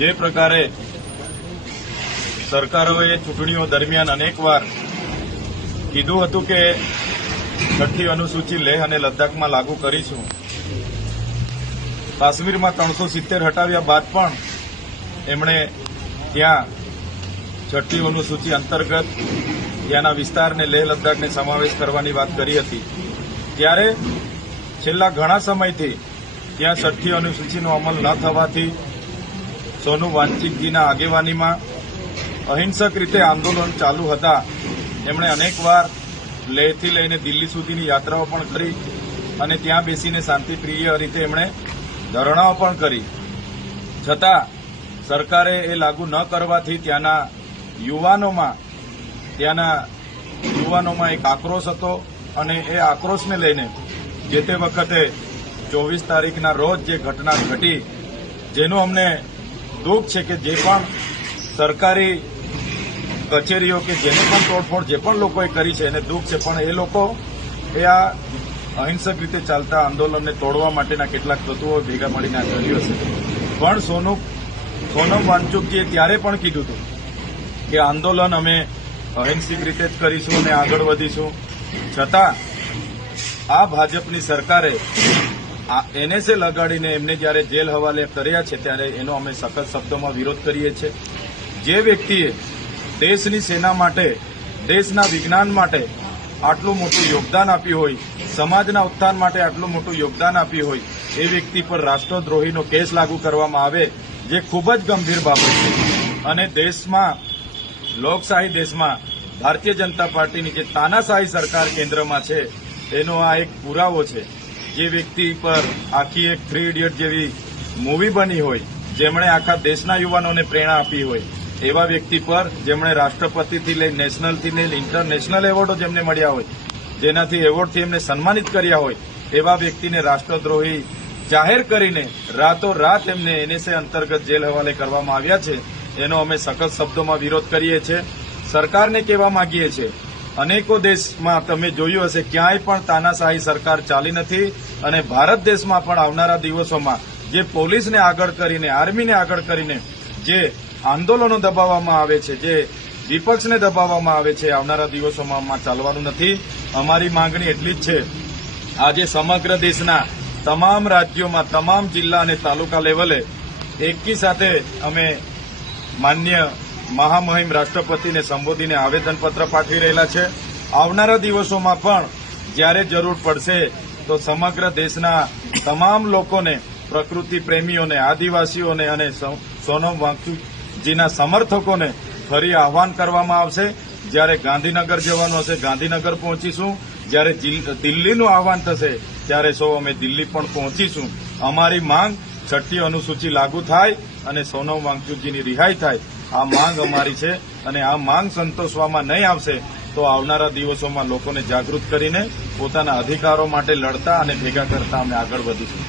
જે પ્રકારે સરકારોએ ચૂંટણીઓ દરમિયાન અનેકવાર કીધું હતું કે છઠ્ઠી અનુસૂચિ લેહ અને લદ્દાખમાં લાગુ કરીશું, કાશ્મીરમાં 370 હટાવ્યા બાદ પણ એમણે ત્યાં છઠ્ઠી અનુસૂચિ અંતર્ગત ત્યાંના વિસ્તારને લેહ લદ્દાખને સમાવેશ કરવાની વાત કરી હતી। ત્યારે છેલ્લા ઘણા સમયથી ત્યાં છઠ્ઠી અનુસૂચિનો અમલ ન થવાથી સોનુ વાંચિકજીના આગેવાનીમાં અહિંસક રીતે આંદોલન ચાલુ હતા। એમણે અનેકવાર લેહથી લઈને દિલ્હી સુધીની યાત્રાઓ પણ કરી અને ત્યાં બેસીને શાંતિપ્રિય રીતે એમણે ધરણાઓ પણ કરી, છતાં સરકારે એ લાગુ ન કરવાથી ત્યાંના યુવાનોમાં એક આક્રોશ હતો અને એ આક્રોશને લઈને જે તે વખતે 24 તારીખના રોજ જે ઘટના ઘટી, જેનું અમને દુઃખ છે કે જે પણ સરકારી કચેરીઓ કે જેને પણ તોડફોડ જે પણ લોકોએ કરી છે એને દુઃખ છે, પણ એ લોકો એ આ અહિંસક રીતે ચાલતા આંદોલનને તોડવા માટેના કેટલાક તત્વો ભેગા મળીને આ કર્યું હશે। પણ સોનમ વાંચુકજીએ ત્યારે પણ કીધું હતું કે આંદોલન અમે અહિંસક રીતે જ કરીશું અને આગળ વધીશું, છતાં આ ભાજપની સરકારે એનએસએ લગાડીને એમને જયારે જેલ હવાલે કર્યા છે ત્યારે એનો અમે સખત શબ્દોમાં વિરોધ કરીએ છીએ। જે વ્યક્તિએ દેશની સેના માટે, દેશના વિજ્ઞાન માટે આટલું મોટું યોગદાન આપ્યું હોય, સમાજના ઉત્થાન માટે આટલું મોટું યોગદાન આપ્યું હોય, એ વ્યક્તિ પર રાષ્ટ્રદ્રોહીનો કેસ લાગુ કરવામાં આવે, જે ખૂબ જ ગંભીર બાબત છે। અને દેશમાં, લોકશાહી દેશમાં ભારતીય જનતા પાર્ટીની જે તાનાશાહી સરકાર કેન્દ્રમાં છે એનો આ એક પુરાવો છે। જે વ્યક્તિ પર આખી એક 3 ઇડિયટ જેવી મૂવી બની હોય, જેમણે આખા દેશના યુવાનોને પ્રેરણા આપી હોય, એવા વ્યક્તિ પર જેમણે રાષ્ટ્રપતિથી લઈ નેશનલથી લઈ ઇન્ટરનેશનલ એવોર્ડો જેમને મળ્યા હોય, જેનાથી એવોર્ડથી એમને સન્માનિત કર્યા હોય, એવા વ્યક્તિને રાષ્ટ્રદ્રોહી જાહેર કરીને રાતોરાત એમને એનએસએ અંતર્ગત જેલ હવાલે કરવામાં આવ્યા છે, એનો અમે સખત શબ્દોમાં વિરોધ કરીએ છીએ। સરકારને કહેવા માંગીએ છીએ, અનેકો દેશમાં તમે જોયું હશે ક્યાંય પણ તાનાશાહી સરકાર ચાલી નથી અને ભારત દેશમાં પણ આવનારા દિવસોમાં જે પોલીસને આગળ કરીને, આર્મીને આગળ કરીને જે આંદોલનો દબાવવામાં આવે છે, જે વિપક્ષને દબાવવામાં આવે છે, આવનારા દિવસોમાં ચાલવાનું નથી। અમારી માંગણી એટલી જ છે, આજે સમગ્ર દેશના તમામ રાજ્યોમાં, તમામ જિલ્લા અને તાલુકા લેવલે એકી સાથે અમે માન્ય મહામહિમ રાષ્ટ્રપતિને સંબોધીને આવેદનપત્ર પાઠવી રહેલા છે। આવનારા દિવસોમાં પણ જ્યારે જરૂર પડશે તો સમગ્ર દેશના તમામ લોકોને, પ્રકૃતિ પ્રેમીઓને, આદિવાસીઓને અને સોનમ વાંચુકજીના સમર્થકોને ફરી આહવાન કરવામાં આવશે। જ્યારે ગાંધીનગર જવાનું હશે ગાંધીનગર પહોંચીશું, જ્યારે દિલ્હીનું આહવાન થશે ત્યારે સૌ અમે દિલ્હી પણ પહોંચીશું। અમારી માંગ છઠ્ઠી અનુસૂચિ લાગુ થાય અને સોનમ વાંચુકજીની રિહાઈ થાય, આ માંગ અમારી છે અને આ માંગ સંતોષવામાં નહીં આવશે તો આવનારા દિવસોમાં લોકોને જાગૃત કરીને પોતાના અધિકારો માટે લડતા અને ભેગા કરતા અમે આગળ વધીશું।